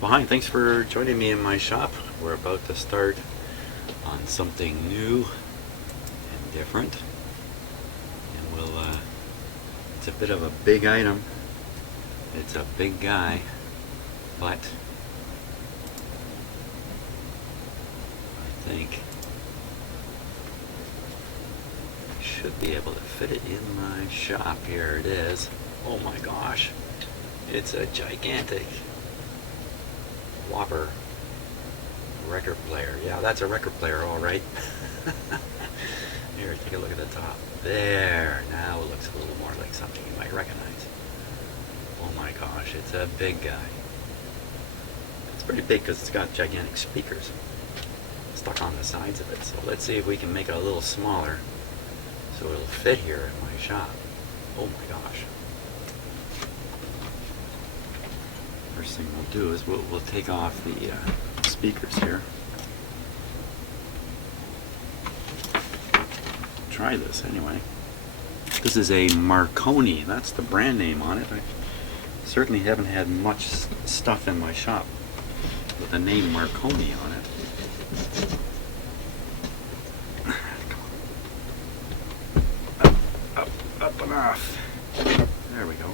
Well, hi, thanks for joining me in my shop. We're about to start on something new and different. And it's a bit of a big item. It's a big guy, but I think I should be able to fit it in my shop. Here it is. Oh my gosh. It's a gigantic Whopper record player. Yeah, that's a record player, all right. Here, take a look at the top. There, now it looks a little more like something you might recognize. Oh my gosh, it's a big guy. It's pretty big because it's got gigantic speakers stuck on the sides of it. So let's see if we can make it a little smaller so it'll fit here in my shop. Oh my gosh. First thing we'll do is we'll take off the speakers here. Try this anyway. This is a Marconi. That's the brand name on it. I certainly haven't had much stuff in my shop with the name Marconi on it. Up and off. There we go.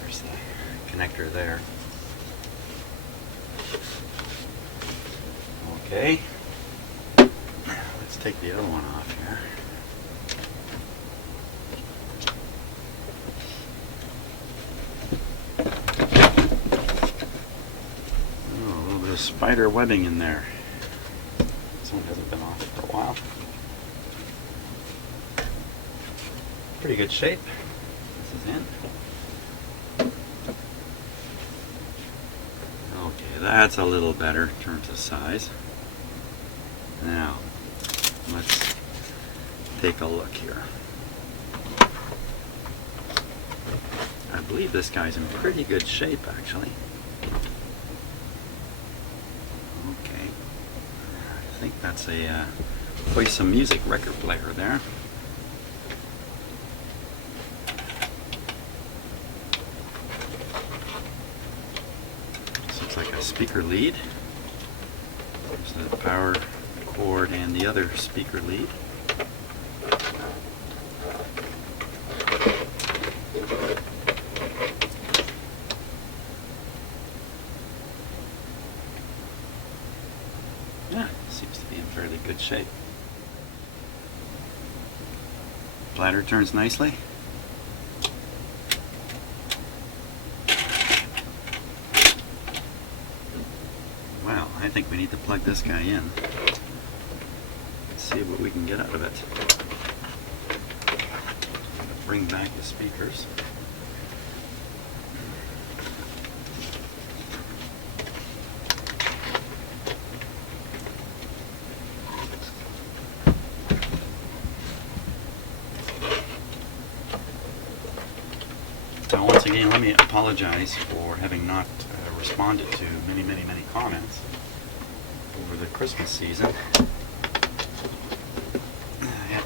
There's the connector there. Okay. Let's take the other one off here. Oh, a little bit of spider webbing in there. This one hasn't been off for a while. Pretty good shape. This is in. Okay, that's a little better in terms of size. Now, let's take a look here. I believe this guy's in pretty good shape, actually. Okay. I think that's a Play Some Music record player there. This looks like a speaker lead. There's the power cord and the other speaker lead. Yeah, seems to be in fairly good shape. Bladder turns nicely. Well, I think we need to plug this guy in. See what we can get out of it. Bring back the speakers. Now once again, let me apologize for having not responded to many comments over the Christmas season.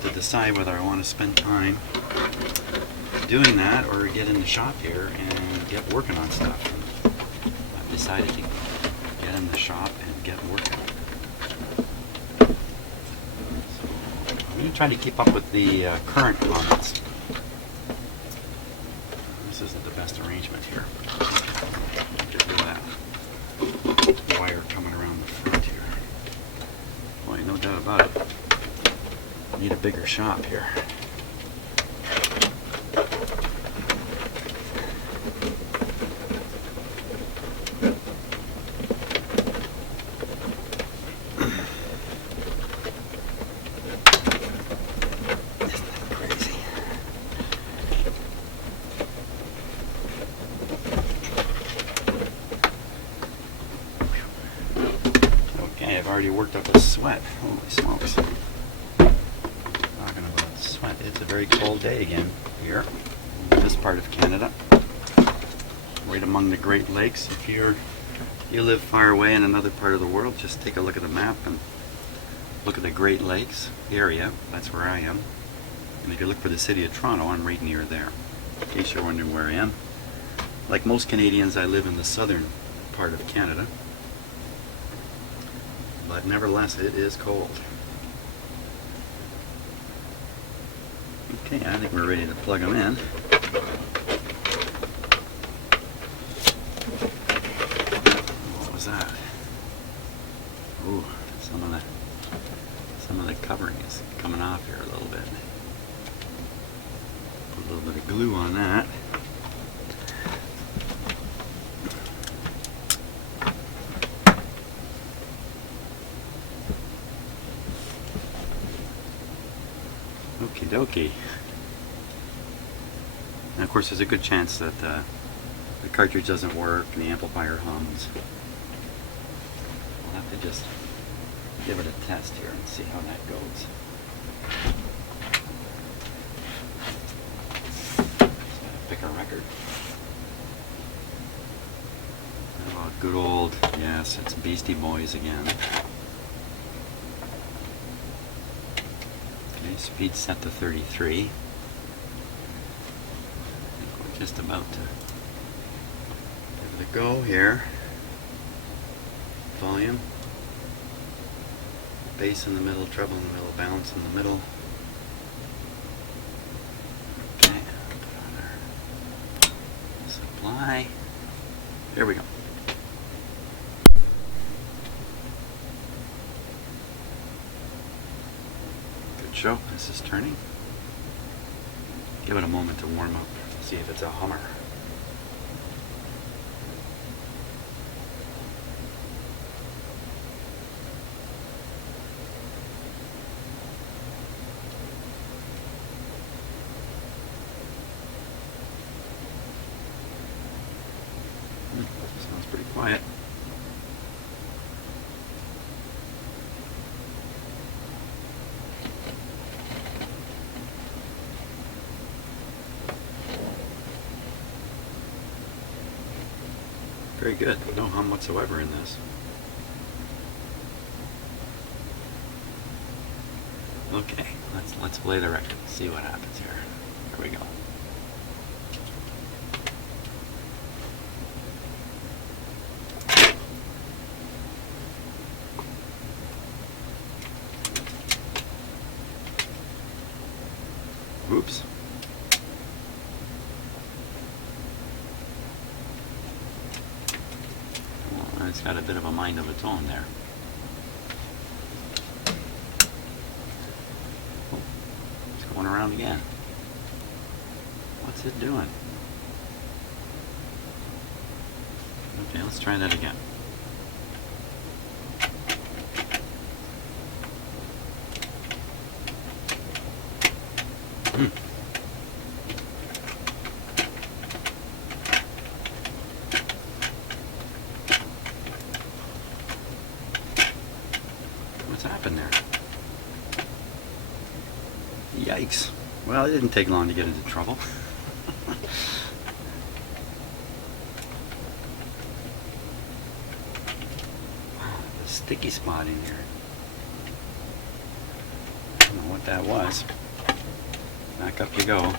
To decide whether I want to spend time doing that or get in the shop here and get working on stuff. And I've decided to get in the shop and get working. So I'm going to try to keep up with the current comments. This isn't the best arrangement here. Get rid of that wire coming around the front here. Boy, no doubt about it. Need a bigger shop here. Isn't that crazy? Okay, I've already worked up a sweat. Holy smokes. It's a very cold day again here in this part of Canada, right among the Great Lakes. If you live far away in another part of the world, just take a look at the map and look at the Great Lakes area. That's where I am. And if you look for the city of Toronto, I'm right near there. In case you're wondering where I am, Like most Canadians, I live in the southern part of Canada, but nevertheless, it is cold. Okay, I think we're ready to plug them in. What was that? Ooh, some of the covering is coming off here a little bit. Put a little bit of glue on that. Okie dokie. And of course, there's a good chance that the cartridge doesn't work and the amplifier hums. We'll have to just give it a test here and see how that goes. So pick a record. Oh, good old, yes, it's Beastie Boys again. Okay, speed set to 33. I think we're just about to give it a go here. Volume. Bass in the middle, treble in the middle, balance in the middle. Okay, put on our supply. There we go. Good show. This is turning. Give it a moment to warm up. See if it's a hummer. Sounds pretty quiet. Very good. No hum whatsoever in this. Okay, let's play the record. See what happens here. Here we go. Oops. Well, it's got a bit of a mind of its own there. Oh, it's going around again. What's it doing? Okay, let's try that again. What's happened there? Yikes. Well, it didn't take long to get into trouble. The sticky spot in here. I don't know what that was. Back up you go.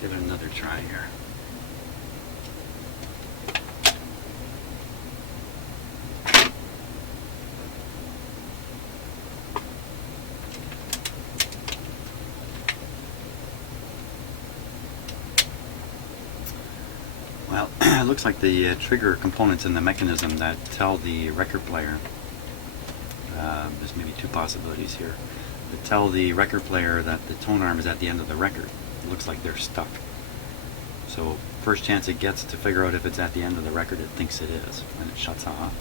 Give it another try here. Well, it looks like the trigger components in the mechanism that tell the record player, there's maybe two possibilities here, that tell the record player that the tone arm is at the end of the record. It looks like they're stuck. So first chance it gets to figure out if it's at the end of the record, it thinks it is, and it shuts off.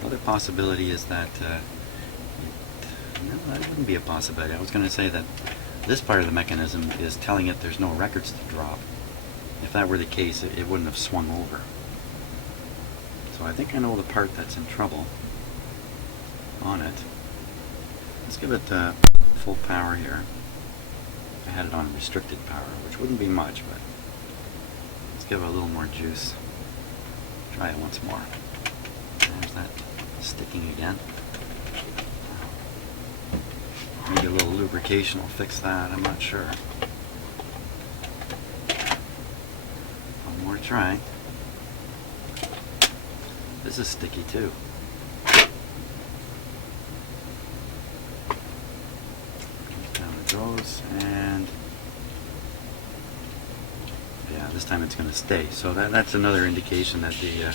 The other possibility is that, no, that wouldn't be a possibility. I was going to say that this part of the mechanism is telling it there's no records to drop. If that were the case, it wouldn't have swung over. So I think I know the part that's in trouble on it. Let's give it full power here. I had it on restricted power, which wouldn't be much, but let's give it a little more juice. Try it once more. There's that sticking again. Maybe a little lubrication will fix that, I'm not sure. a try. This is sticky too. Down it goes, and yeah, this time it's going to stay. So that's another indication that the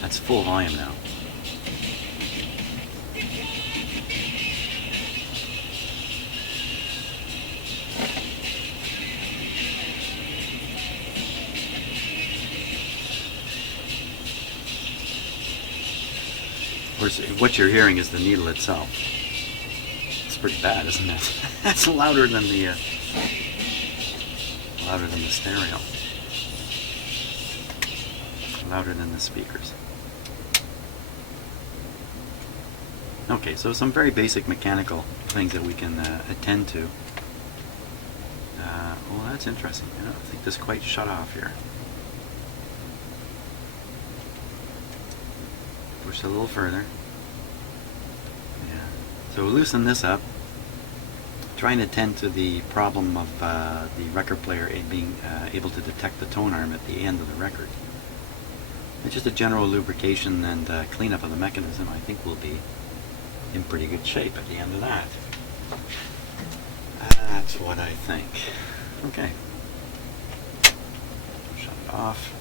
that's full volume now. Of course, what you're hearing is the needle itself. It's pretty bad, isn't it? That's louder than the stereo. Louder than the speakers. Okay, so some very basic mechanical things that we can attend to. Well, that's interesting. I don't think this quite shut off here. Push it a little further. Yeah. So loosen this up. Trying to attend to the problem of the record player being able to detect the tone arm at the end of the record. And just a general lubrication and cleanup of the mechanism, I think we'll be in pretty good shape at the end of that. That's what I think. Okay. Shut it off.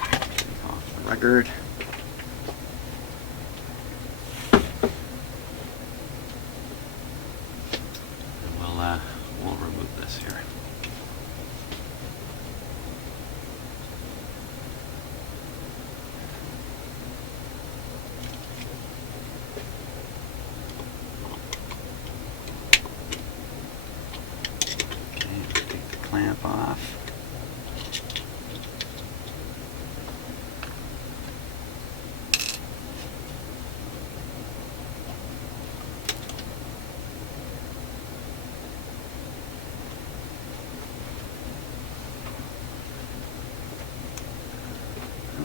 Take off the record. And we'll remove this here. Clamp off.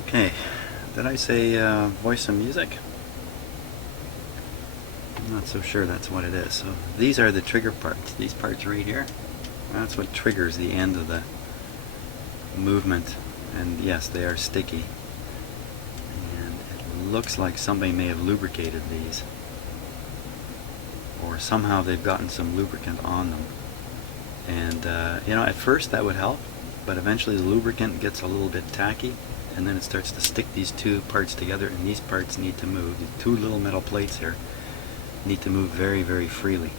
Okay, did I say voice some music? I'm not so sure that's what it is. So these are the trigger parts. These parts right here. That's what triggers the end of the movement, and yes, they are sticky, and it looks like somebody may have lubricated these, or somehow they've gotten some lubricant on them, and you know, at first that would help, but eventually the lubricant gets a little bit tacky, and then it starts to stick these two parts together, and these parts need to move. The two little metal plates here need to move very, very freely.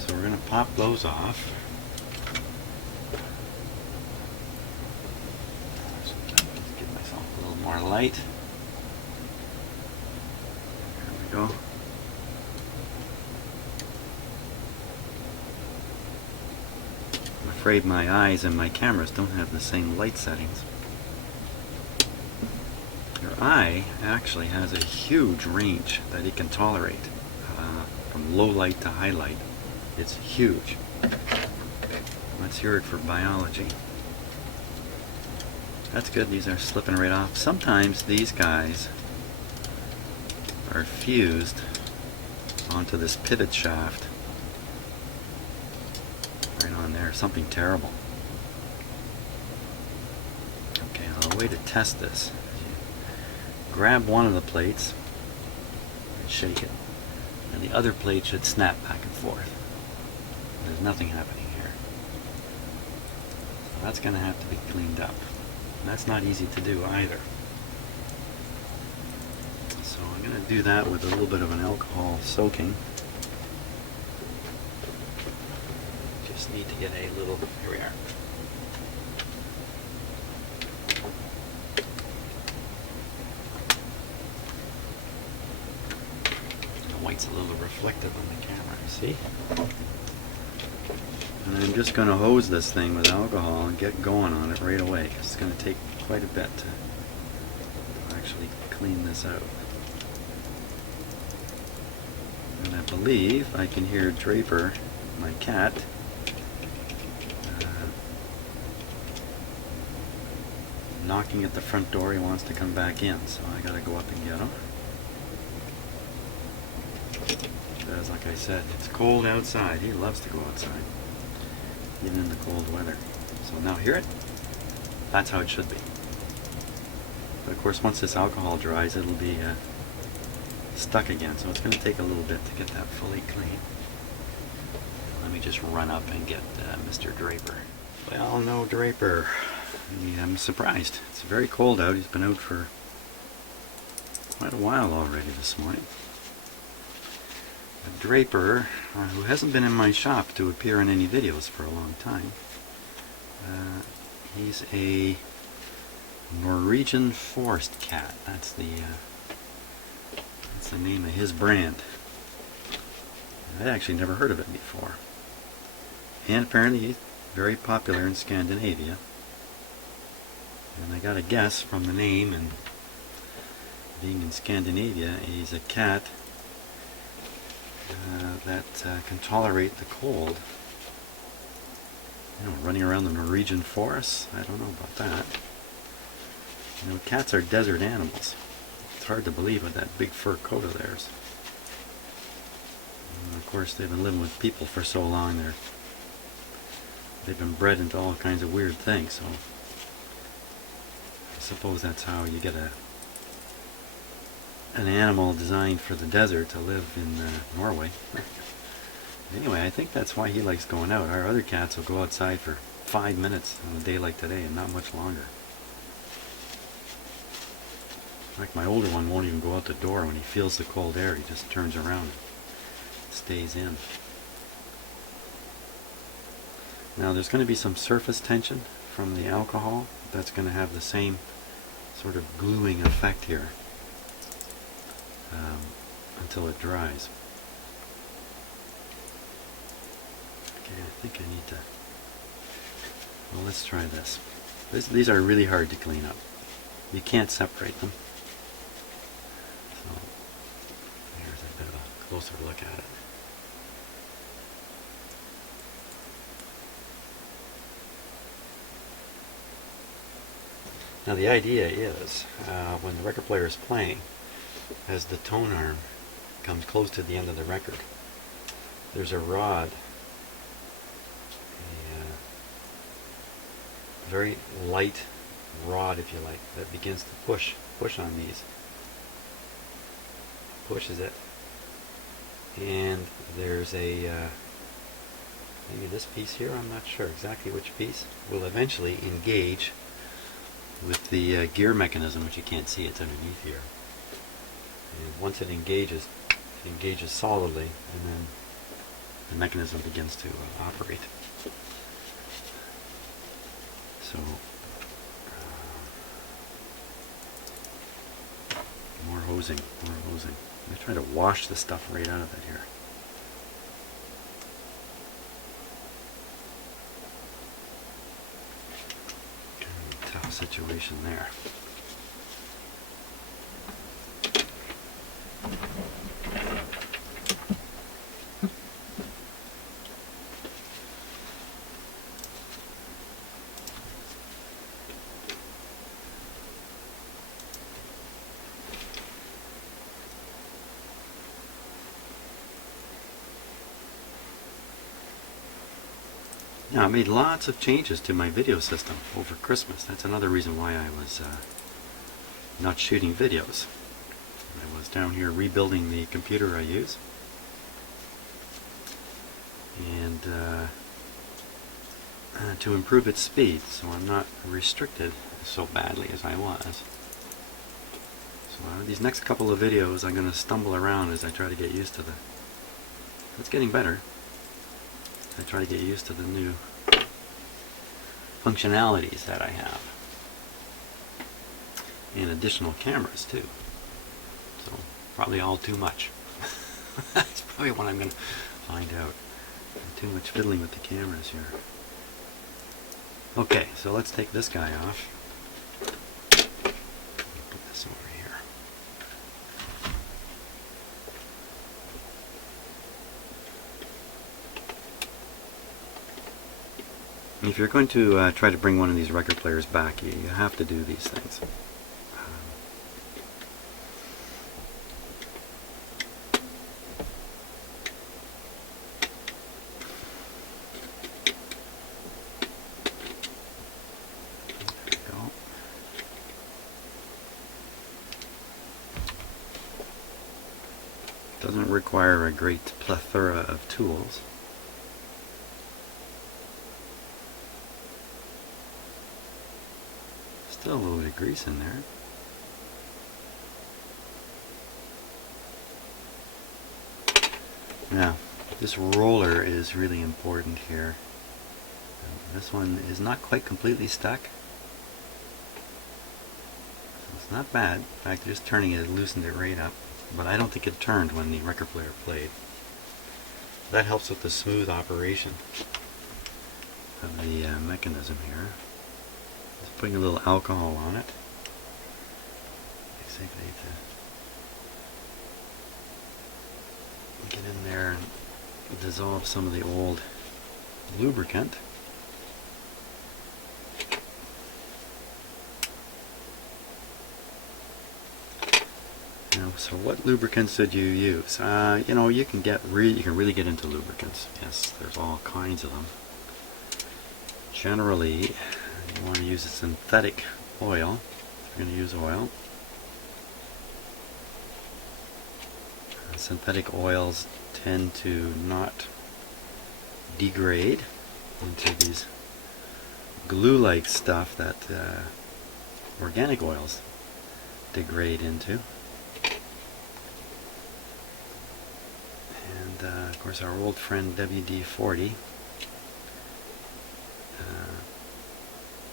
So we're going to pop those off. Let's give myself a little more light. There we go. I'm afraid my eyes and my cameras don't have the same light settings. Your eye actually has a huge range that it can tolerate, from low light to high light. It's huge. Let's hear it for biology. That's good, these are slipping right off. Sometimes these guys are fused onto this pivot shaft. Right on there, something terrible. Okay, a way to test this. Grab one of the plates and shake it, and the other plate should snap back and forth. There's nothing happening here. So that's going to have to be cleaned up. And that's not easy to do either. So I'm going to do that with a little bit of an alcohol soaking. Just need to get a little, here we are. The white's a little reflective on the camera, see? And I'm just going to hose this thing with alcohol and get going on it right away, because it's going to take quite a bit to actually clean this out. And I believe I can hear Draper, my cat, knocking at the front door. He wants to come back in, so I got to go up and get him. because, like I said, it's cold outside. He loves to go outside, even in the cold weather. So now hear it? That's how it should be. But of course, once this alcohol dries, it'll be stuck again. So it's going to take a little bit to get that fully clean. Let me just run up and get Mr. Draper. Well, no Draper. I'm surprised. It's very cold out. He's been out for quite a while already this morning. A Draper, who hasn't been in my shop to appear in any videos for a long time. He's a Norwegian forest cat. That's the name of his brand. I'd actually never heard of it before. And apparently he's very popular in Scandinavia. And I got a guess from the name, and being in Scandinavia, he's a cat that can tolerate the cold. You know, running around the Norwegian forests, I don't know about that. You know, cats are desert animals. It's hard to believe with that big fur coat of theirs. And of course, they've been living with people for so long, they've been bred into all kinds of weird things, so I suppose that's how you get an animal designed for the desert to live in Norway. Anyway, I think that's why he likes going out. Our other cats will go outside for 5 minutes on a day like today, and not much longer. Like my older one won't even go out the door when he feels the cold air. He just turns around and stays in. Now there's going to be some surface tension from the alcohol. That's going to have the same sort of gluing effect here until it dries. Okay, I think I need to... Well, let's try this. These are really hard to clean up. You can't separate them. So, here's a bit of a closer look at it. Now the idea is, when the record player is playing, as the tone arm comes close to the end of the record, there's a rod, a very light rod, if you like, that begins to push on these. Pushes it, and there's a maybe this piece here, I'm not sure exactly which piece, will eventually engage with the gear mechanism, which you can't see, it's underneath here. And once it engages solidly, and then the mechanism begins to operate. So, more hosing. I'm going to try to wash the stuff right out of it here. Tough situation there. Now, I made lots of changes to my video system over Christmas. That's another reason why I was not shooting videos. I was down here rebuilding the computer I use, and to improve its speed, so I'm not restricted so badly as I was. So these next couple of videos I'm going to stumble around as I try to get used to it's getting better. I try to get used to the new functionalities that I have, and additional cameras too. So probably all too much. That's probably what I'm going to find out. Too much fiddling with the cameras here. Okay, so let's take this guy off. Put this over here. If you're going to try to bring one of these record players back, you have to do these things. Doesn't require a great plethora of tools. Still a little bit of grease in there. Now, this roller is really important here. This one is not quite completely stuck. It's not bad. In fact, just turning it loosened it right up. But I don't think it turned when the record player played. That helps with the smooth operation of the mechanism here. Just putting a little alcohol on it. Looks like I need to get in there and dissolve some of the old lubricant. So what lubricants did you use? You know, you can really get into lubricants. Yes, there's all kinds of them. Generally, you want to use a synthetic oil. If you're going to use oil. Synthetic oils tend to not degrade into these glue-like stuff that organic oils degrade into. Of course, our old friend WD-40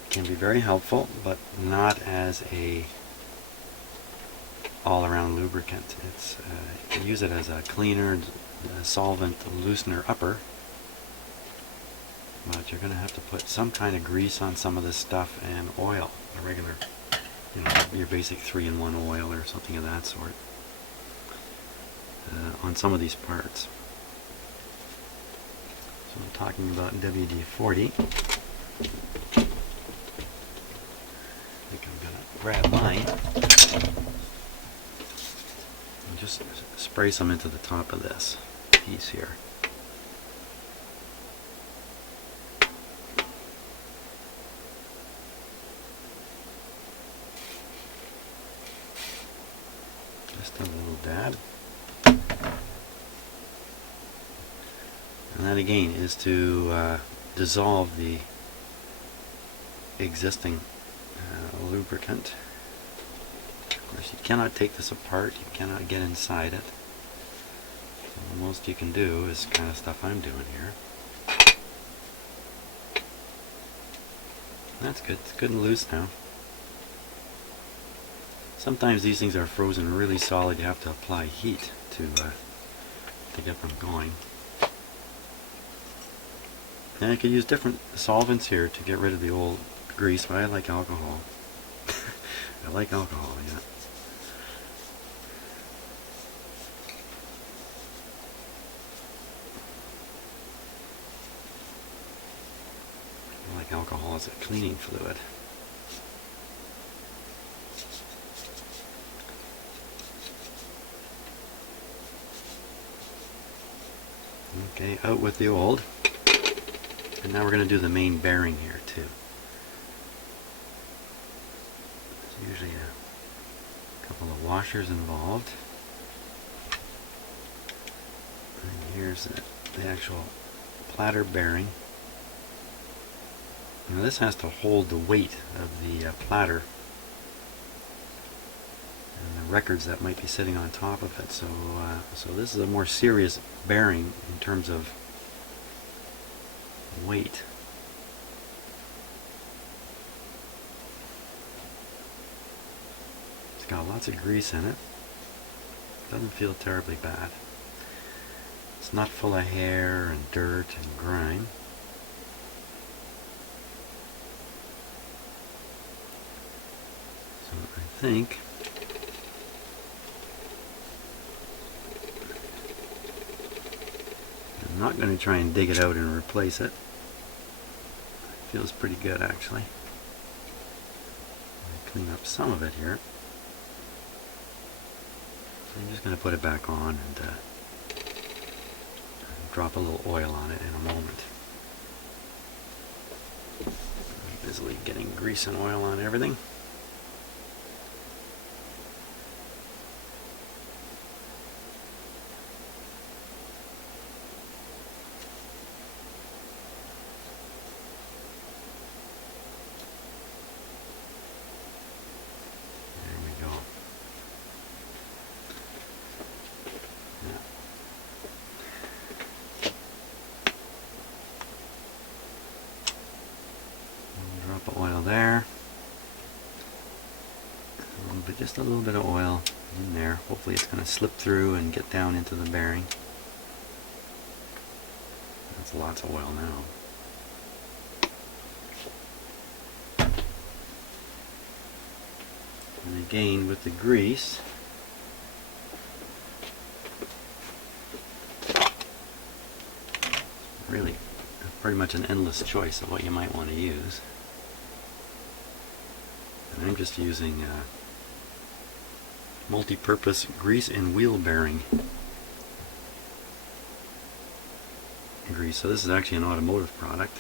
can be very helpful, but not as a all-around lubricant. It's you can use it as a cleaner, solvent loosener upper, but you're going to have to put some kind of grease on some of this stuff and oil, a regular, you know, your basic 3-in-1 oil or something of that sort, on some of these parts. So I'm talking about WD-40. I think I'm going to grab mine and just spray some into the top of this piece here. Just a little dab. And that again is to dissolve the existing lubricant. Of course, you cannot take this apart, you cannot get inside it. So the most you can do is kind of stuff I'm doing here. That's good, it's good and loose now. Sometimes these things are frozen really solid, you have to apply heat to get them going. And I could use different solvents here to get rid of the old grease, but I like alcohol. I like alcohol, yeah. I like alcohol as a cleaning fluid. Okay, out with the old. And now we're going to do the main bearing here too. There's usually a couple of washers involved. And here's the actual platter bearing. Now this has to hold the weight of the platter and the records that might be sitting on top of it. So, so this is a more serious bearing in terms of weight. It's got lots of grease in it. Doesn't feel terribly bad. It's not full of hair and dirt and grime. So I think I'm not going to try and dig it out and replace it. Feels pretty good actually. Clean up some of it here. I'm just going to put it back on and drop a little oil on it in a moment. I'm busily getting grease and oil on everything. Just a little bit of oil in there. Hopefully it's going to slip through and get down into the bearing. That's lots of oil now. And again with the grease, really pretty much an endless choice of what you might want to use. And I'm just using multi-purpose grease and wheel bearing grease. So this is actually an automotive product.